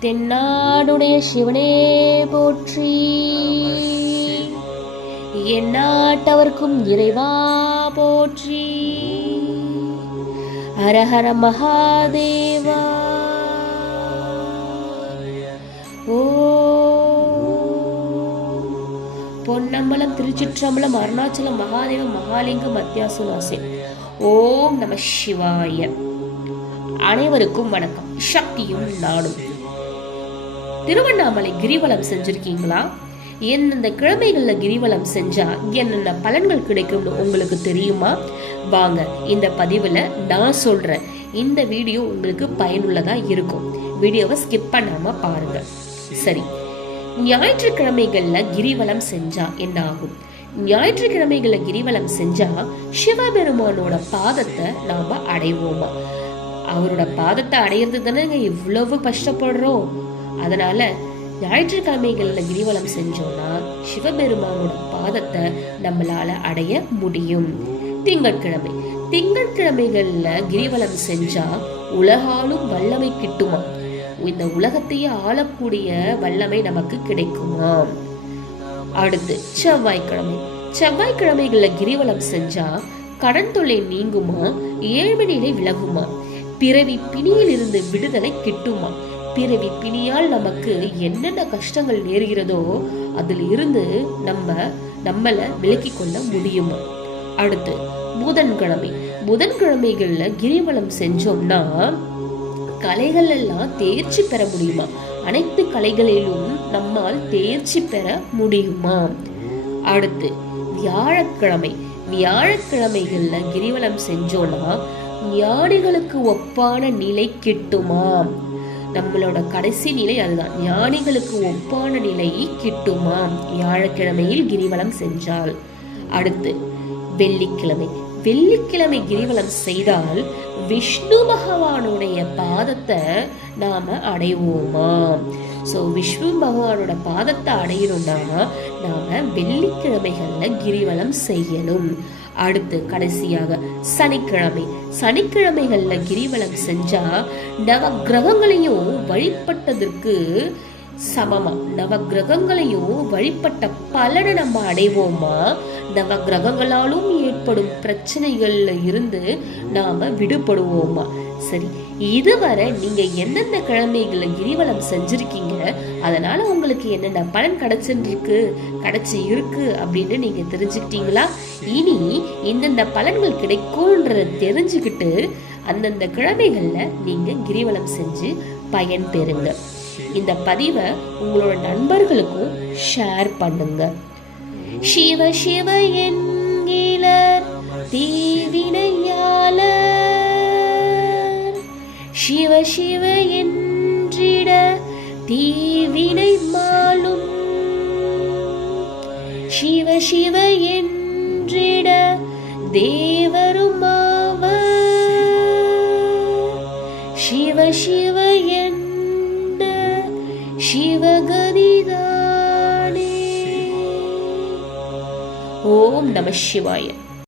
தென்னாடுடைய சிவனே போற்றி. எந்நாட்டவர்க்கும் இறைவா போற்றி. ஹரஹர மகாதேவா. ஓ பொன்னம்பலம் திருச்சிற்றம்பலம் அருணாச்சலம் மகாதேவ மகாலிங்கம் அத்தியாசுலாசன் ஓம் நம சிவாய. அனைவருக்கும் வணக்கம். சக்தியும் நாடும். திருவண்ணாமலை கிரிவலம் செஞ்சிருக்கீங்களா? எந்தெந்த கிழமைகள்ல கிரிவலம் செஞ்சா என்னென்ன பலன்கள் கிடைக்கும்னு உங்களுக்கு தெரியுமா? வாங்க இந்த பதிவுல நான் சொல்றேன். இந்த வீடியோ உங்களுக்கு பயனுள்ளதா இருக்கும். வீடியோவை ஸ்கிப் பண்ணாம பாருங்க. சரி. ஞாயிற்றுக்கிழமைகள்ல கிரிவலம் செஞ்சா என்ன ஆகும் ஞாயிற்றுக்கிழமைகள்ல கிரிவலம் செஞ்சா சிவபெருமானோட பாதத்தை நாம அடைவோமா? அவரோட பாதத்தை அடையிறது தானே இவ்வளவு கஷ்டப்படுறோம். அதனால ஞாயிற்றுக்கிழமைகள்ல கிரிவலம் செஞ்சோம்னா சிவபெருமானோட பாதத்தை நம்மளால அடைய முடியும். திங்கட்கிழமை. திங்கட்கிழமைகள்ல கிரிவலம் செஞ்சா உலகாலும் வல்லமை கிட்டுமா? இந்த உலகத்தையே ஆளக்கூடிய வல்லமை நமக்கு கிடைக்குமா? அடுத்து செவ்வாய்க்கிழமை. செவ்வாய்க்கிழமைகள்ல கிரிவலம் செஞ்சா கடன் தொல்லை நீங்குமா? ஏழ்மை நிலை விலகுமா? பிறவி பிணியிலிருந்து விடுதலை கிட்டுமா? பிறவி பிணியால் நமக்கு என்னென்ன கஷ்டங்கள் நேருகிறதோ அதில் இருந்து நம்ம நம்மள விலக்கி கொள்ள முடியுமா? அடுத்து புதன்கிழமை. புதன்கிழமைகளில் கிரிவலம் செஞ்சோம்னா கலைகள் எல்லாம் தேர்ச்சி பெற முடியுமா? அனைத்து கலைகளிலும் நம்மால் தேர்ச்சி பெற முடியுமா? அடுத்து வியாழக்கிழமை. வியாழக்கிழமைகள்ல கிரிவலம் செஞ்சோம்னா ஞானிகளுக்கு ஒப்பான நிலை கிட்டுமாம் நம்மளோட கடைசி நிலை அதுதான். ஞானிகளுக்கு ஒப்பான நிலை கிட்டுமாம் வியாழக்கிழமையில் கிரிவலம் சென்றால். அடுத்து வெள்ளிக்கிழமை. வெள்ளிக்கிழமை கிரிவலம் செய்தால் விஷ்ணு பகவானுடைய பாதத்தை நாம அடைவோமா? ஸோ விஷ்ணு பகவானோட பாதத்தை அடையணும்னா நாம வெள்ளிக்கிழமைகளில் கிரிவலம் செய்யணும் அடுத்து கடைசியாக சனிக்கிழமை சனிக்கிழமைகளில் கிரிவலம் செஞ்சா நவ கிரகங்களையும் வழிபட்டதற்கு சமமா நவ கிரகங்களையும் வழிபட்ட பலனை நம்ம அடைவோமா நவ கிரகங்களாலும் ஏற்படும் பிரச்சனைகள்ல இருந்து நாம விடுபடுவோமா சரி இதுவரை நீங்க எந்தெந்த கிழமைகளை கிரிவலம் செஞ்சிருக்கீங்க? அதனால உங்களுக்கு என்னென்ன பலன் கிடைச்சிருக்கு கிடைச்சி இருக்கு அப்படின்னு நீங்க தெரிஞ்சுக்கிட்டீங்களா? இனி இந்தந்த பலன்கள் கிடைக்கும்ன்றத தெரிஞ்சுக்கிட்டு அந்தந்த கிழமைகள்ல நீங்க கிரிவலம் செஞ்சு பயன் பெறுங்க. இந்த பதிவை உங்களோட நண்பர்களுக்கும் ஷேர் பண்ணுங்க. சிவ சிவ என்கிற தீவினையாளர். சிவ சிவ என்றிட தீவினை மாலும் சிவ சிவ என்றிட தேவரும் சிவ சிவ என்ற சிவகதிதானே. ஓம் நம சிவாய.